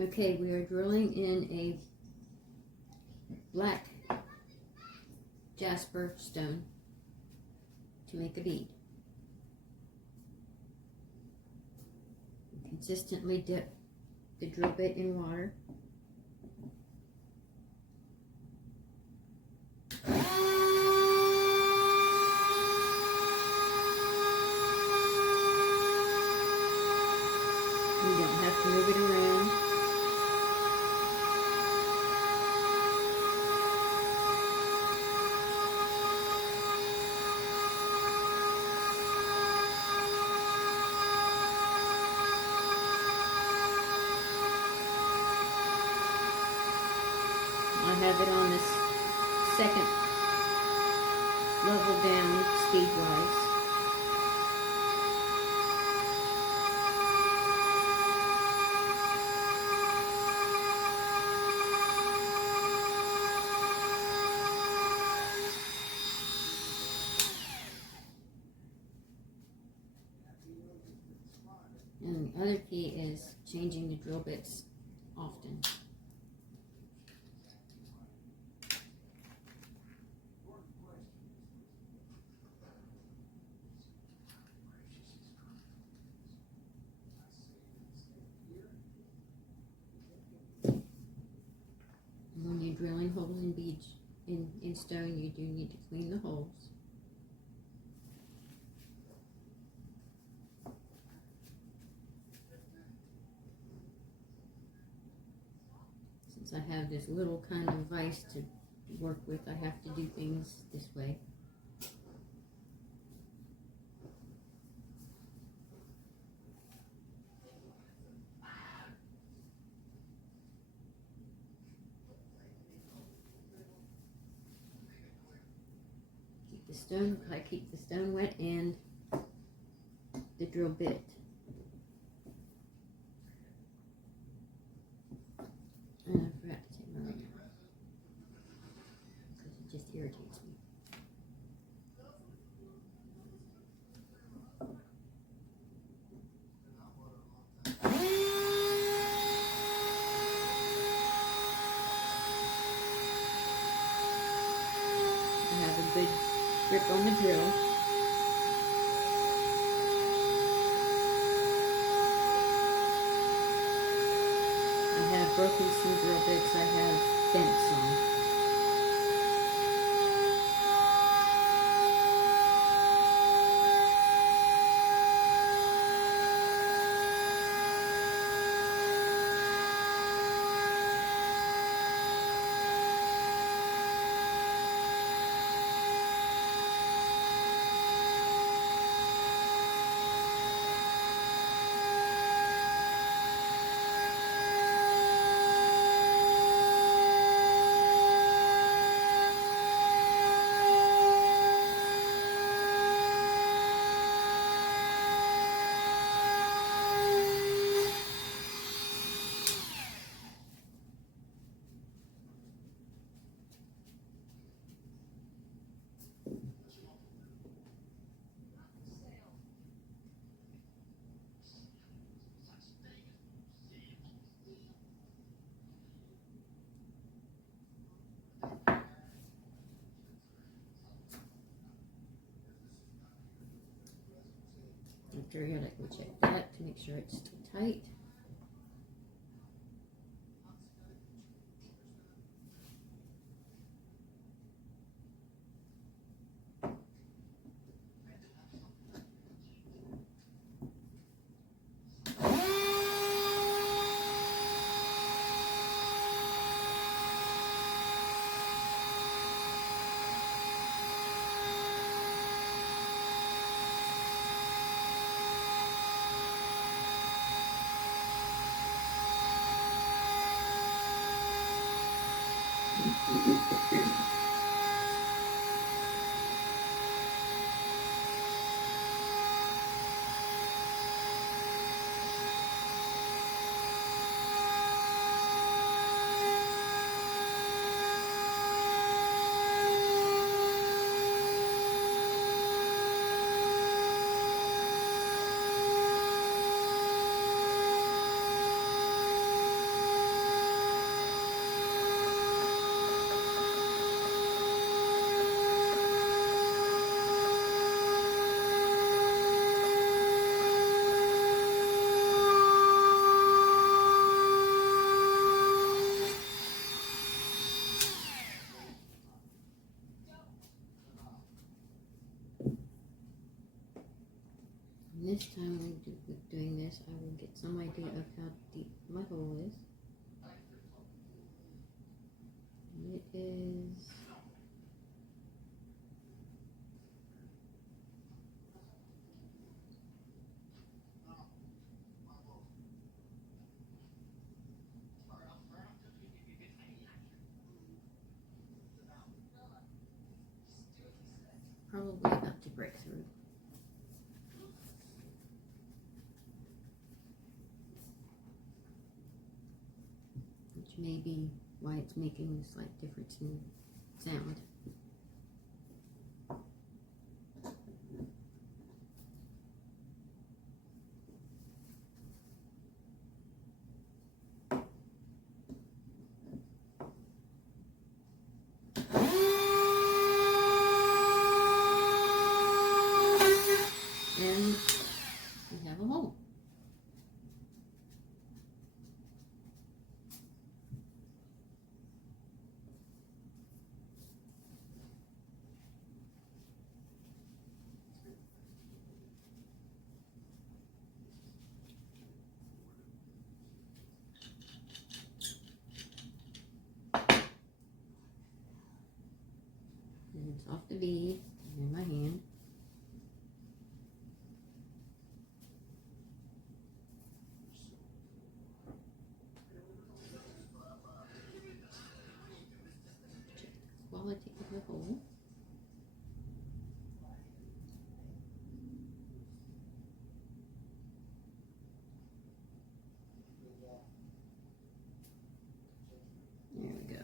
Okay, we are drilling in a black jasper stone to make a bead. Consistently dip the drill bit in water. You don't have to move it around. I have it on this second level down speed-wise. And the other key is changing the drill bits often. When you're drilling holes in beads in stone, you do need to clean the holes. Since I have this little kind of vise to work with, I have to do things this way. I keep the stone wet and the drill bit. And I forgot to take my ring out because it just irritates me. I have a good grip on the drill. I have broken some drill bits I have dents on. Periodically check that to make sure it's still tight. this time with doing this, I will get some idea of how deep my hole is. And it is probably about to break through. Which may be why it's making a slight difference in sound. And we have a hole. And it's off the bead in my hand. Quality of the hole. There we go.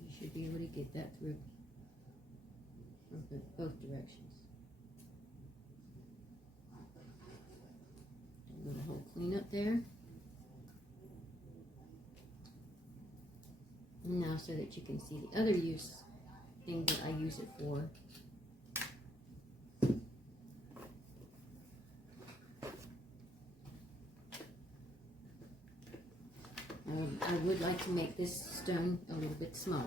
You should be able to get that through from both directions. A little hole clean up there. Now so that you can see the other thing that I use it for. I would like to make this stone a little bit smaller.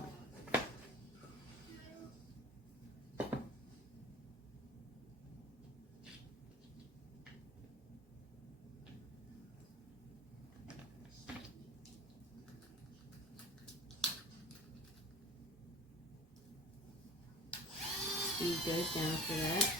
Speed goes down for that.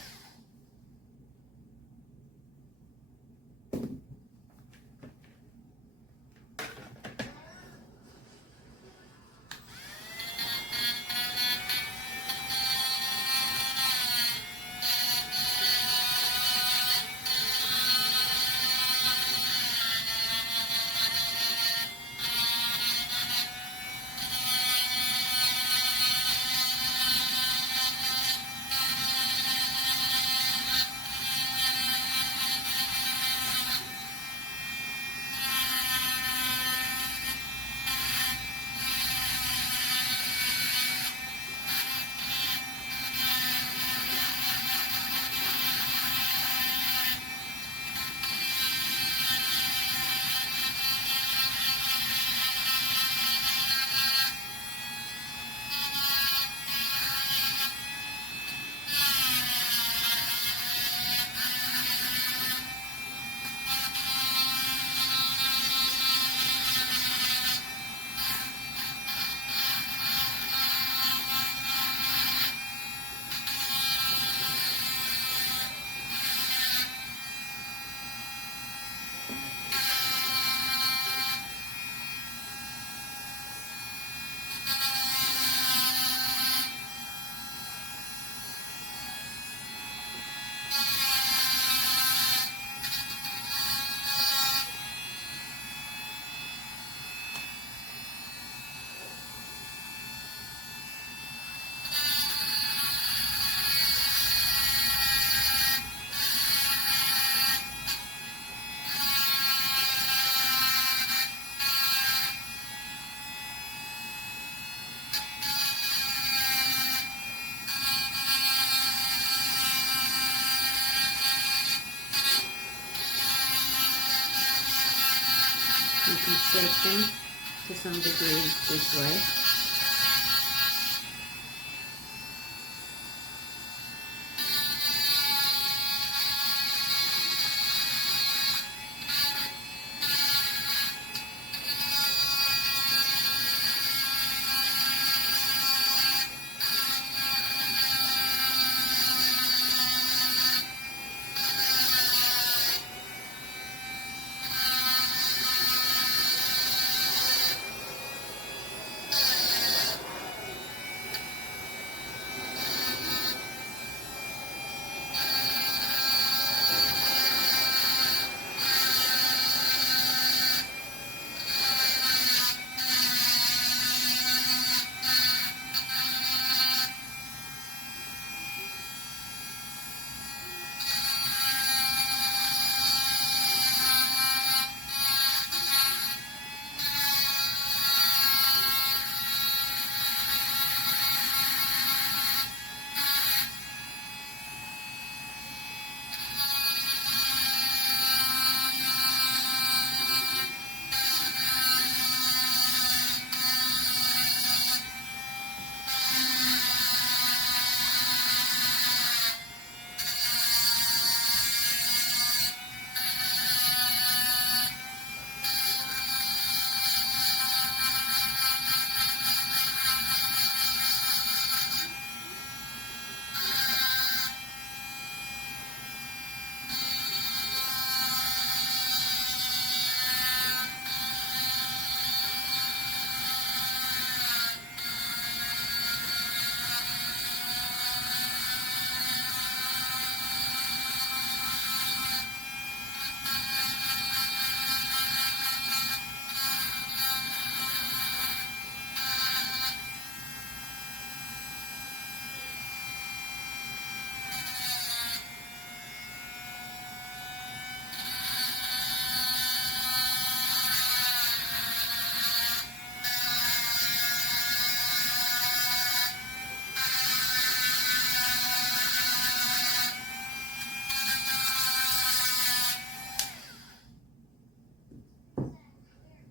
You can shake them to some degree this way.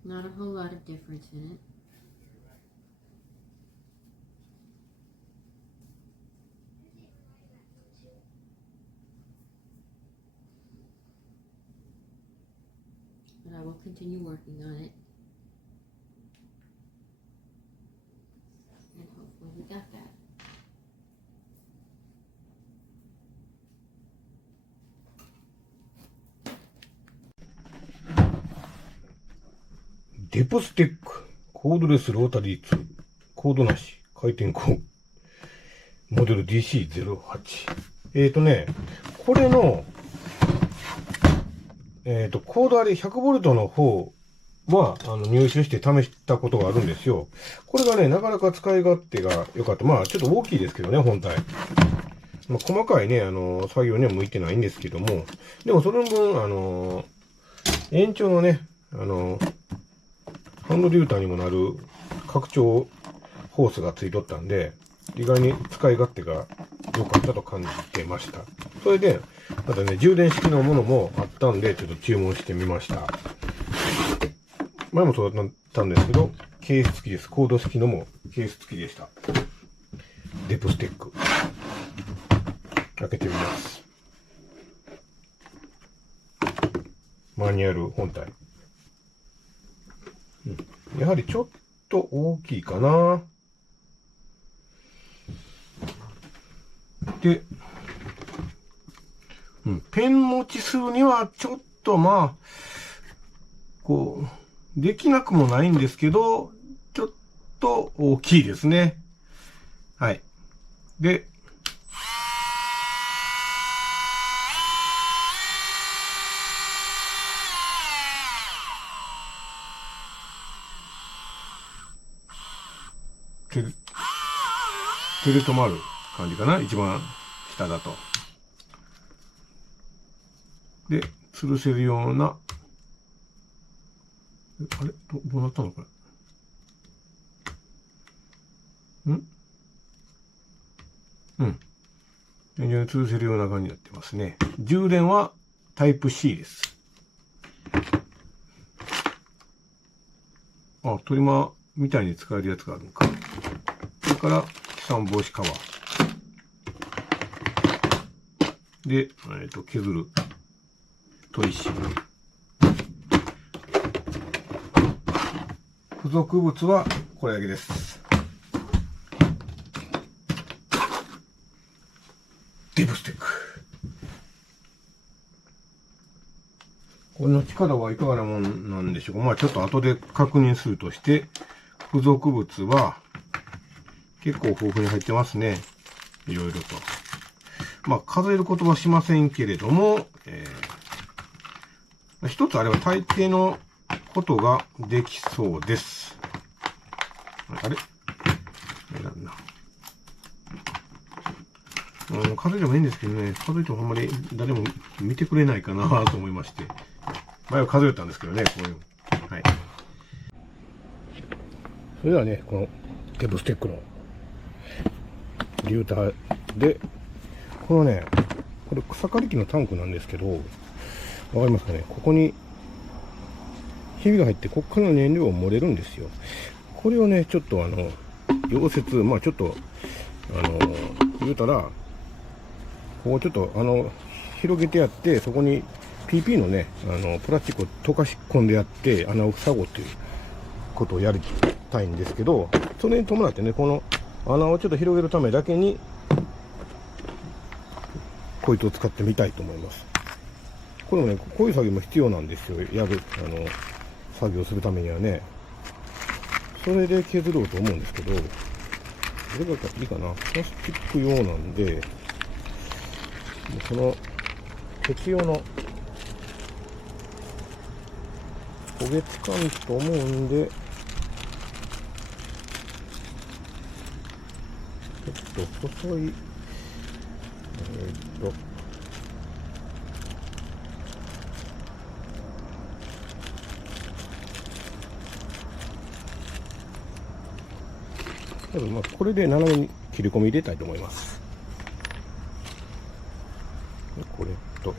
Not a whole lot of difference in it. But I will continue working on it. And hopefully we got that. Depstech コードレスロータリー2コードなし回転工モデル DC08。これのコードあれ 100V の方は入手して試したことがあるんですよ。これがね、なかなか使い勝手が良かった。まあちょっと大きいですけどね、本体。まあ、細かいね、作業には向いてないんですけども、でもその分、延長のね、ハンドリューターにもなる拡張ホースがついとったんで、意外に使い勝手が良かったと感じてました。それで、またね、充電式のものもあったんで、ちょっと注文してみました。前もそうだったんですけど、ケース付きです。コード式のもケース付きでした。デプステック。開けてみます。マニュアル本体。やはりちょっと大きいかな。で、ペン持ちするにはちょっとまあ、こう、できなくもないんですけど、ちょっと大きいですね。はい。で、手で止まる感じかな、一番下だと。で、吊るせるような、あれどうなったのこれ。全然吊るせるような感じになってますね。充電はタイプ C です。あ、トリマーみたいに使えるやつがあるのか。それから、飛散防止カバー。で、削る砥石。付属物はこれだけです。デプステック。これの力はいかがなもんなんでしょうか。まあちょっと後で確認するとして、付属物は結構豊富に入ってますね。いろいろと。まあ数えることはしませんけれども、一つあれば大抵のことができそうです。あれなんだ。数えてもいいんですけどね、数えてもあんまり誰も見てくれないかなと思いまして。前は数えたんですけどね、こういう。はい。それではね、このデプステックのリューターで、このね、これ草刈り機のタンクなんですけど、わかりますかね、ここにひびが入って、ここからの燃料を漏れるんですよ。これをね、ちょっと溶接、まあちょっと、言うたら、こうちょっと広げてやって、そこに PP のね、プラスチックを溶かし込んでやって、穴を塞ごうっていうことをやりたいんですけど、それに伴ってね、この穴をちょっと広げるためだけに、こいつを使ってみたいと思います。これもね、こういう作業も必要なんですよ。作業するためにはね。それで削ろうと思うんですけど、どれがいいかな。プラスチック用なんで、その鉄用の焦げつかんと思うんで、ちょっと細い、まあこれで斜めに切り込み入れたいと思います。これと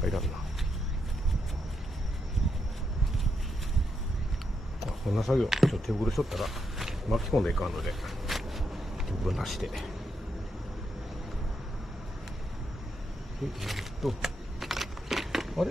入らんな。こんな作業、ちょっと手袋しとったら巻き込んでいかんので、手袋なしで。あれ？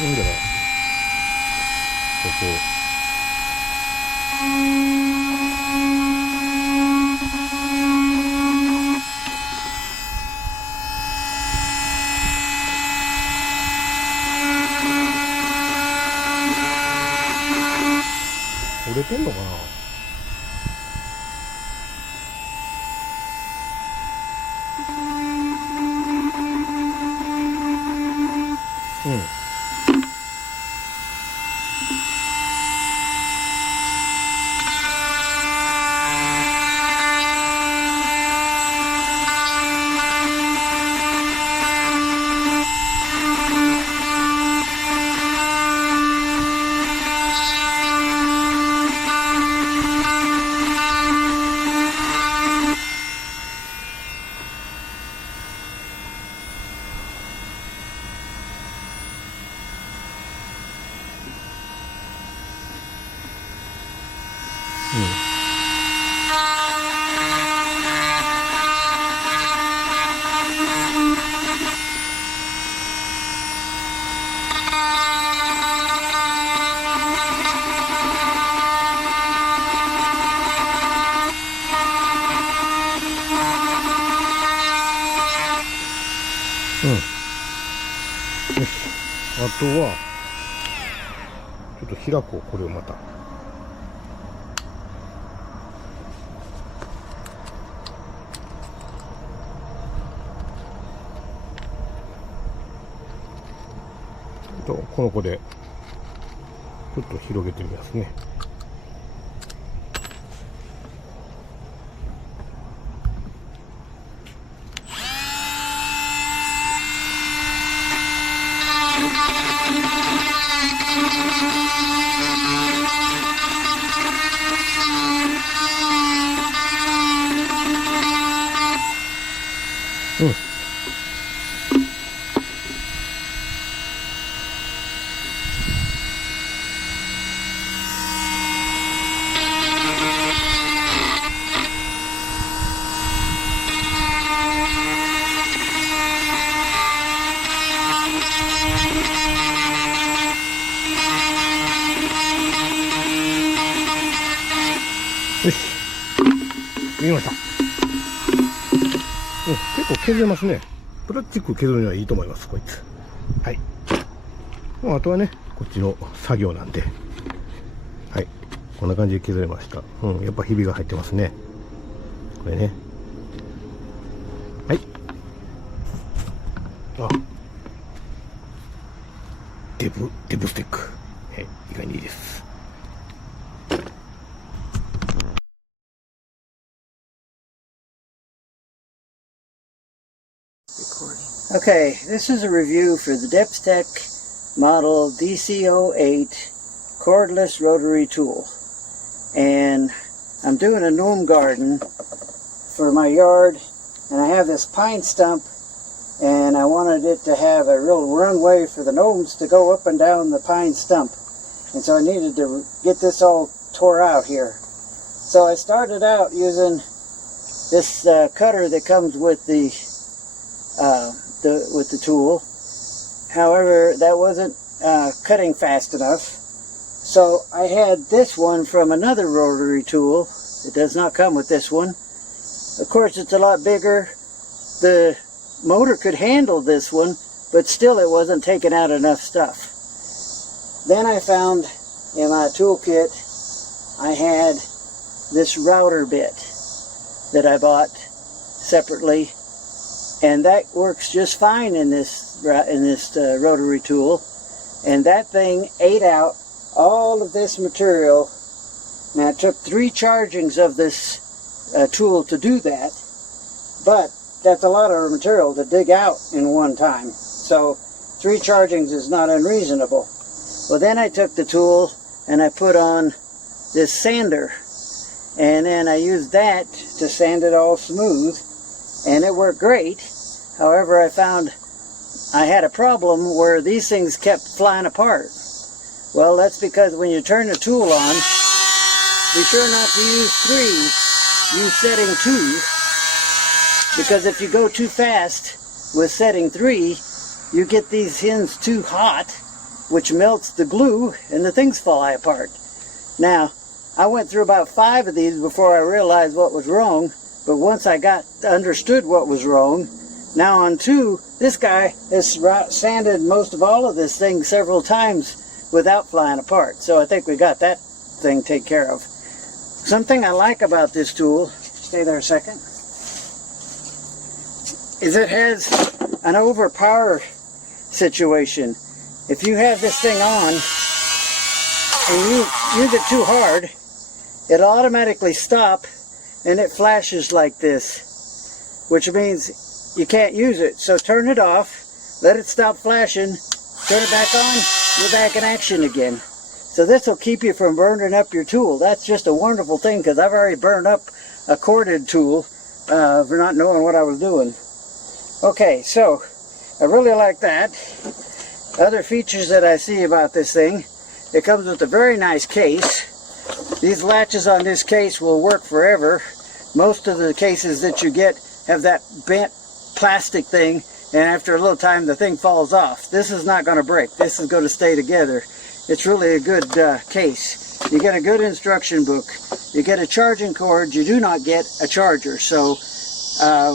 なんだろう、ここ折れてんのかな。うん。よし、あとはちょっと開こう、これをまた。この子でちょっと広げてみますね。うん。よし、できました。結構削れますね。プラスチック削るにはいいと思います、こいつ。はい。もうあとはね、こっちの作業なんで。はい。こんな感じで削れました。うん、やっぱひびが入ってますね。これね。はい。あ。デブステック。意外にいいです。Okay, this is a review for the Depstech model DC08 cordless rotary tool. And I'm doing a gnome garden for my yard, and I have this pine stump, and I wanted it to have a real runway for the gnomes to go up and down the pine stump. And so I needed to get this all tore out here. So I started out using this cutter that comes with the tool. However, that wasn't cutting fast enough. So I had this one from another rotary tool. It does not come with this one. Of course, it's a lot bigger. The motor could handle this one, but still it wasn't taking out enough stuff. Then I found in my toolkit, I had this router bit that I bought separately. and that works just fine in this rotary tool. And that thing ate out all of this material. Now it took 3 chargings of this tool to do that, but that's a lot of material to dig out in one time. So 3 chargings is not unreasonable. Well, then I took the tool and I put on this sander, and then I used that to sand it all smooth, and it worked great. However, I found I had a problem where these things kept flying apart. Well, that's because when you turn the tool on, be sure not to use 3, use setting 2, because if you go too fast with setting 3, you get these ends too hot, which melts the glue and the things fly apart. Now, I went through about 5 of these before I realized what was wrong, but once I understood what was wrong, now on 2, this guy has sanded most of all of this thing several times without flying apart. So I think we got that thing taken care of. Something I like about this tool, stay there a second, is it has an overpower situation. If you have this thing on and you use it too hard, it'll automatically stop and it flashes like this, which means you can't use it. So turn it off, let it stop flashing, turn it back on, you're back in action again. So this will keep you from burning up your tool. That's just a wonderful thing, because I've already burned up a corded tool for not knowing what I was doing. Okay, so I really like that. Other features that I see about this thing, it comes with a very nice case. These latches on this case will work forever. Most of the cases that you get have that bent plastic thing, and after a little time the thing falls off. This is not going to break. This is going to stay together. It's really a good case. You get a good instruction book. You get a charging cord. You do not get a charger. So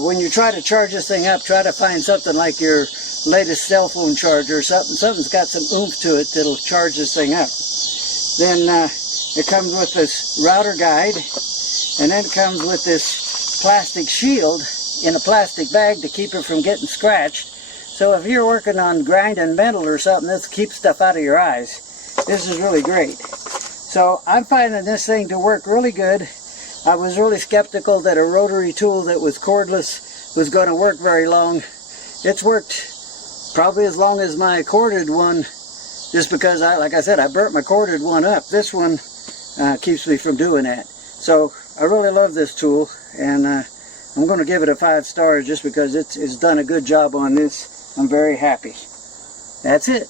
when you try to charge this thing up, try to find something like your latest cell phone charger or something's got some oomph to it that'll charge this thing up. Then it comes with this router guide, and then it comes with this plastic shield in a plastic bag to keep it from getting scratched. So if you're working on grinding metal or something, this keeps stuff out of your eyes. This is really great. So I'm finding this thing to work really good. I was really skeptical that a rotary tool that was cordless was going to work very long. It's worked probably as long as my corded one, just because, like I said, I burnt my corded one up. This one keeps me from doing that. So I really love this tool, and I'm going to give it a 5 stars just because it's done a good job on this. I'm very happy. That's it.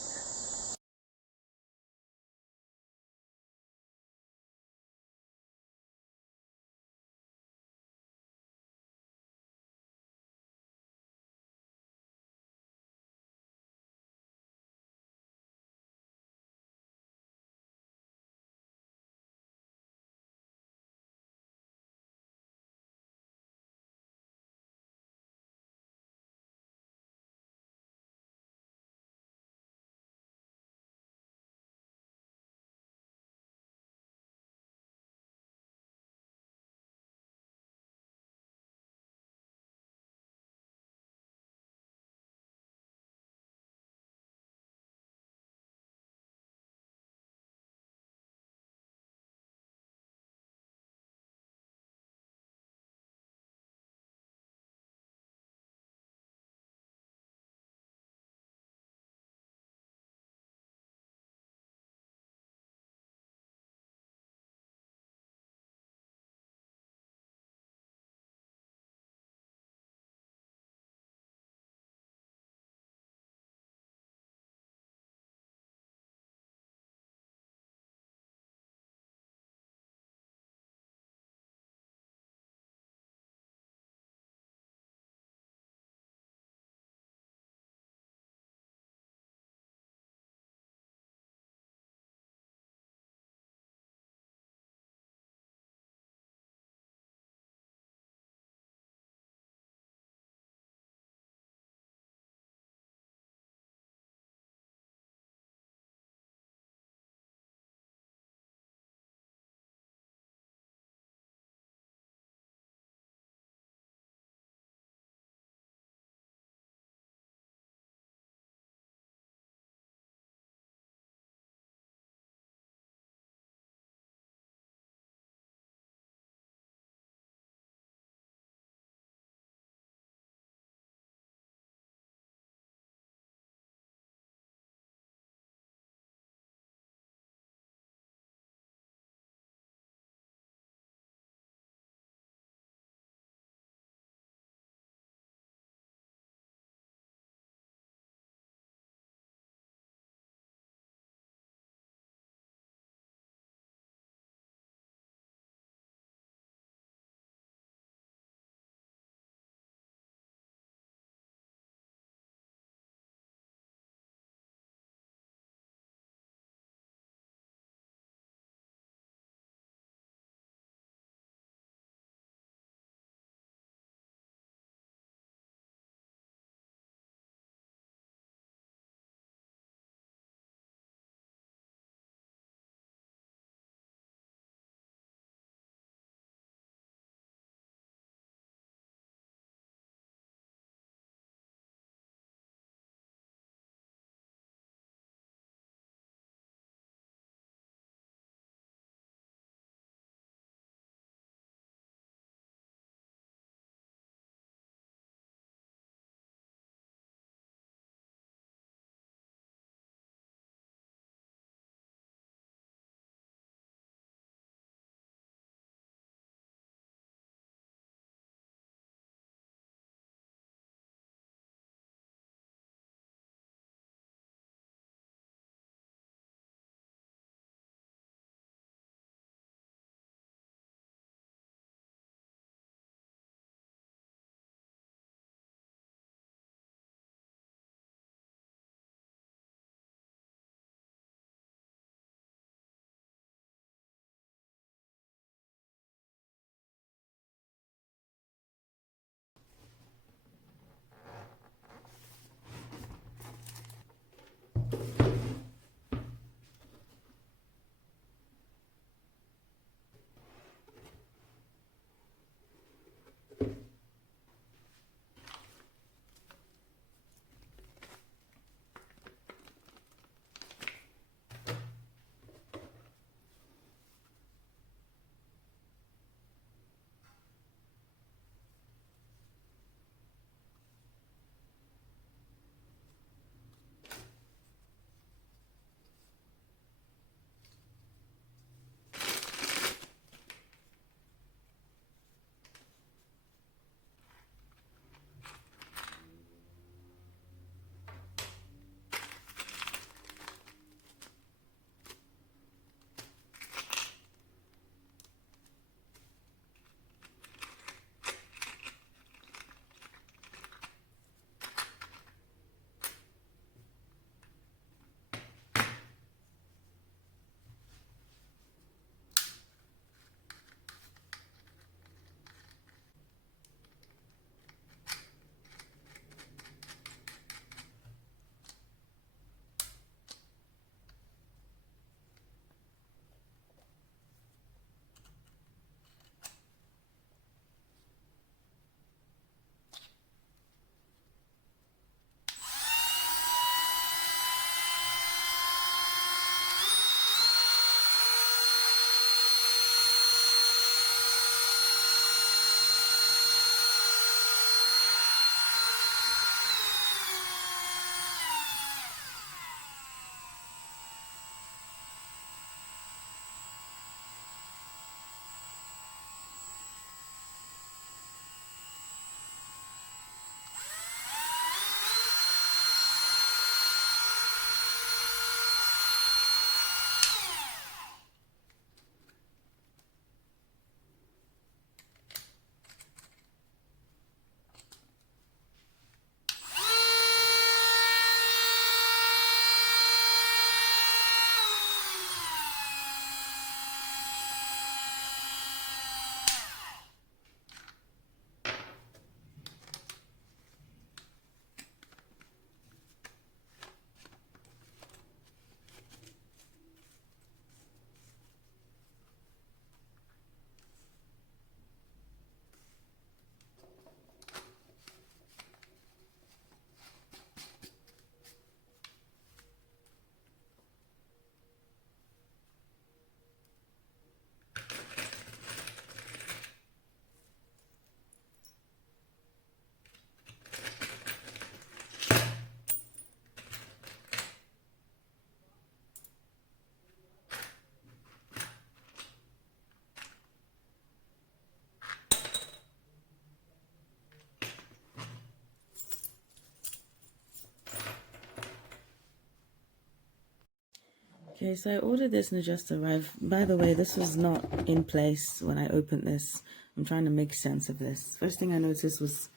Okay, so I ordered this and it just arrived. By the way, this was not in place when I opened this. I'm trying to make sense of this. First thing I noticed was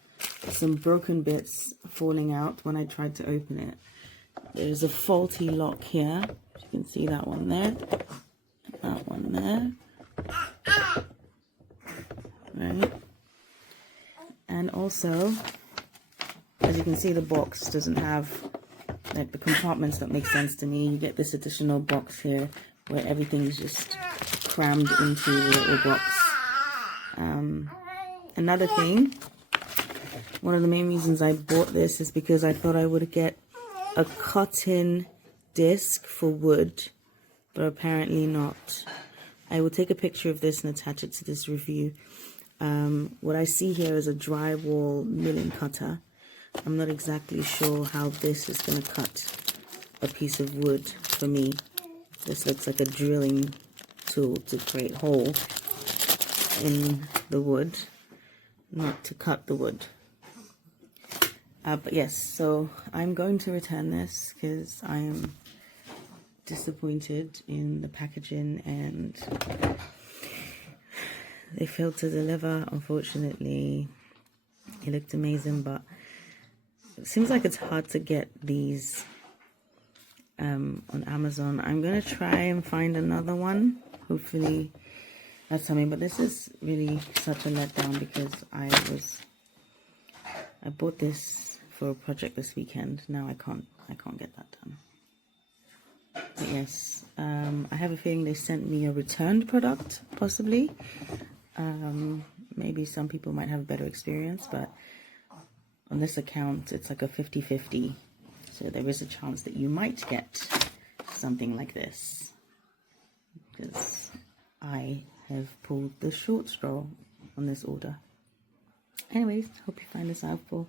some broken bits falling out when I tried to open it. There's a faulty lock here. You can see that one there. That one there. Right. And also, as you can see, the box doesn't have like the compartments that make sense to me. You get this additional box here where everything is just crammed into the little box. Another thing, one of the main reasons I bought this is because I thought I would get a cut-in disc for wood, but apparently not. I will take a picture of this and attach it to this review. What I see here is a drywall milling cutter. I'm not exactly sure how this is going to cut a piece of wood for me. This looks like a drilling tool to create hole in the wood, not to cut the wood. But yes, so I'm going to return this because I am disappointed in the packaging and they failed to deliver, unfortunately. It looked amazing, but it seems like it's hard to get these on Amazon. I'm going to try and find another one. Hopefully that's something, but this is really such a letdown because I bought this for a project this weekend. Now I can't get that done. But yes, I have a feeling they sent me a returned product, possibly. Maybe some people might have a better experience, but on this account, it's like a 50-50. So there is a chance that you might get something like this. Because I have pulled the short straw on this order. Anyways, hope you find this helpful.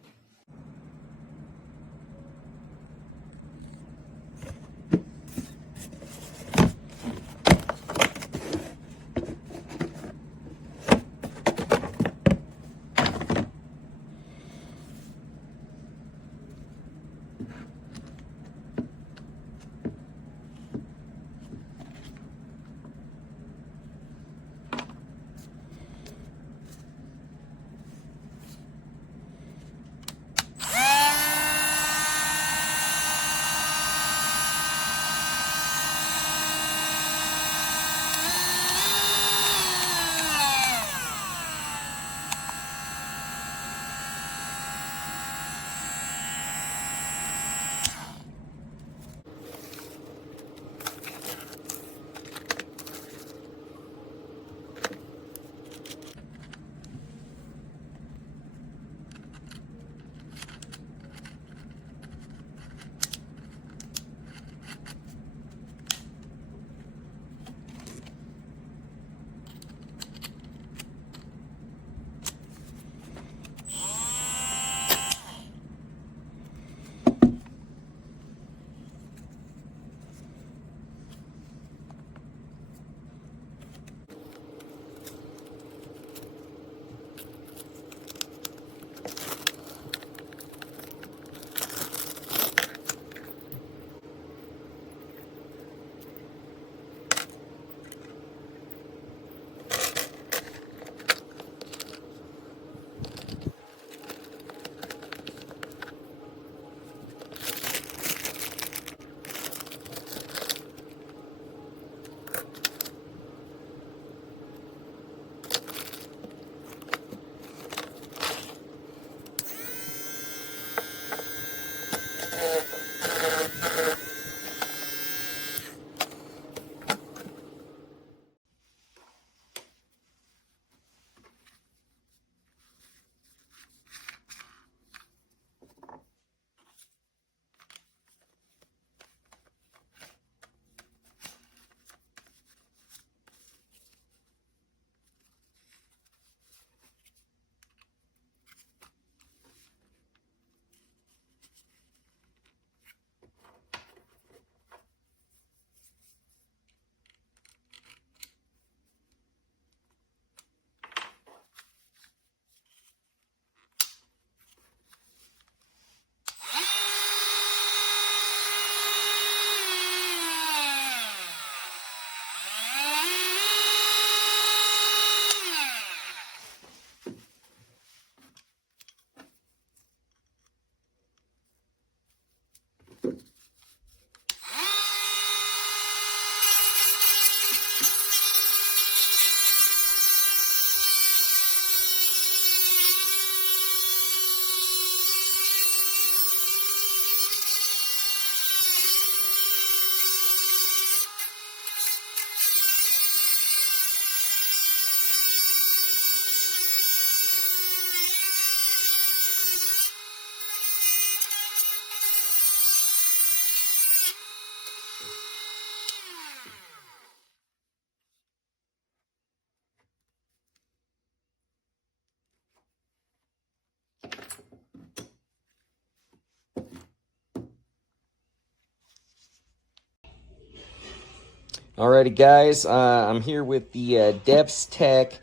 Alrighty guys, I'm here with the Depstech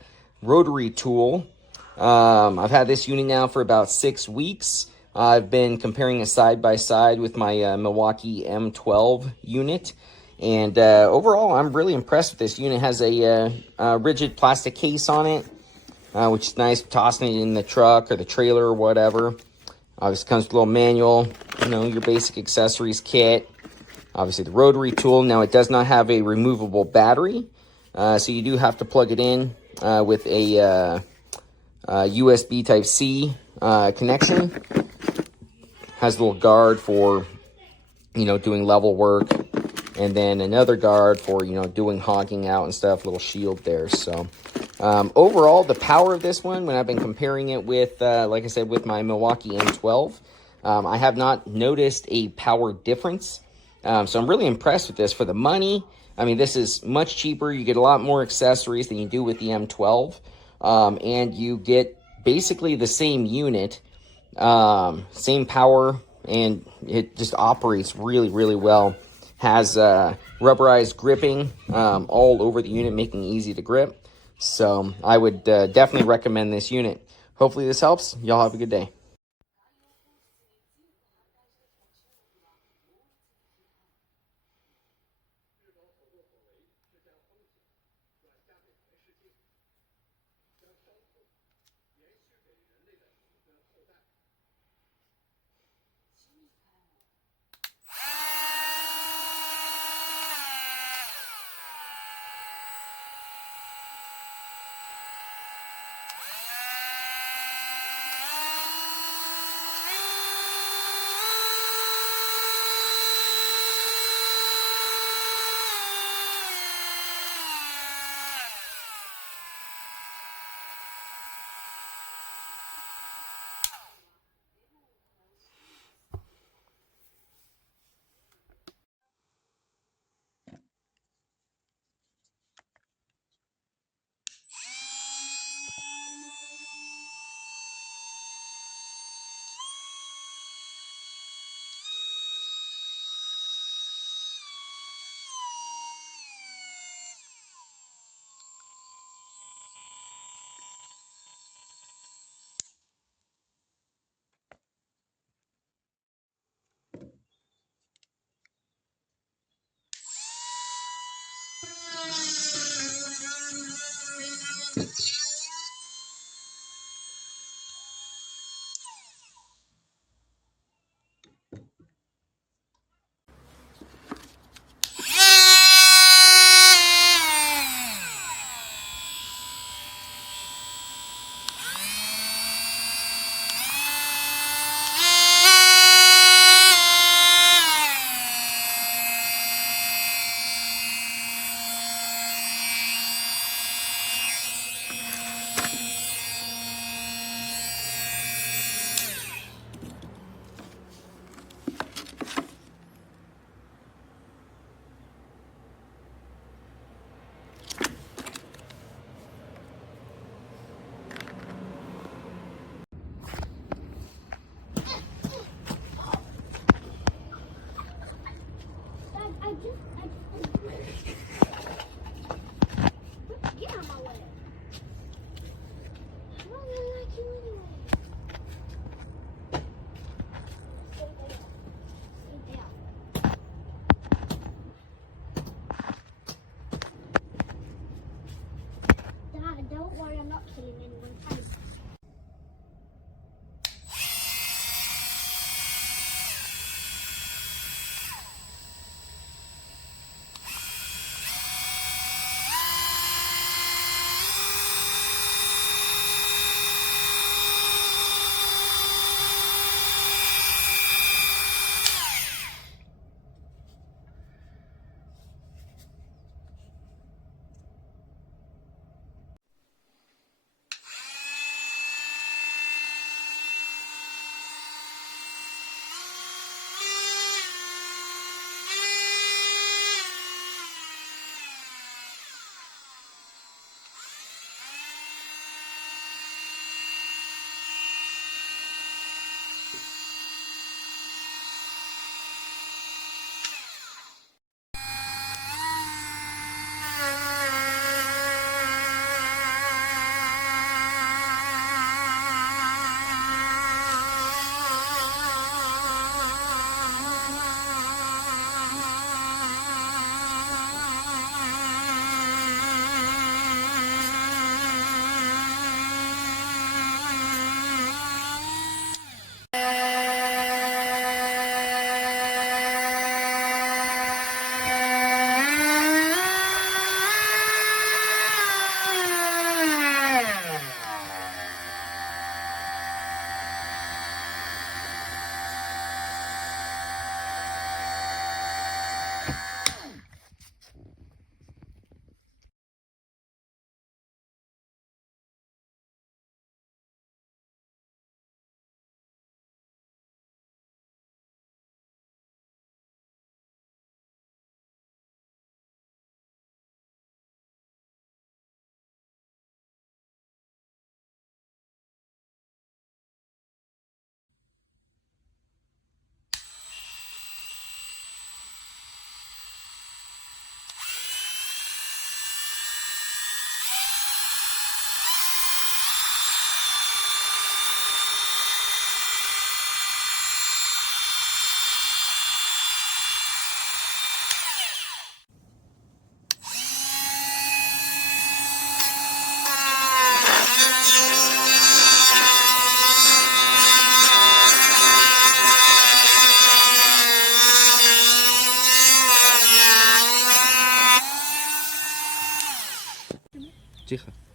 rotary tool. I've had this unit now for about 6 weeks. I've been comparing it side by side with my Milwaukee M12 unit. And overall, I'm really impressed with this unit. It has a rigid plastic case on it, which is nice, tossing it in the truck or the trailer or whatever. Obviously comes with a little manual, you know, your basic accessories kit. Obviously the rotary tool. Now it does not have a removable battery, so you do have to plug it in with a USB Type-C connection. Has a little guard for, you know, doing level work, and then another guard for, you know, doing hogging out and stuff, little shield there. So overall, the power of this one, when I've been comparing it with, like I said, with my Milwaukee M12, I have not noticed a power difference. So I'm really impressed with this for the money. I mean, this is much cheaper. You get a lot more accessories than you do with the M12. And you get basically the same unit, same power, and it just operates really, really well. Has rubberized gripping all over the unit, making it easy to grip. So I would definitely recommend this unit. Hopefully this helps. Y'all have a good day. Don't worry, I'm not killing anyone. תיכף.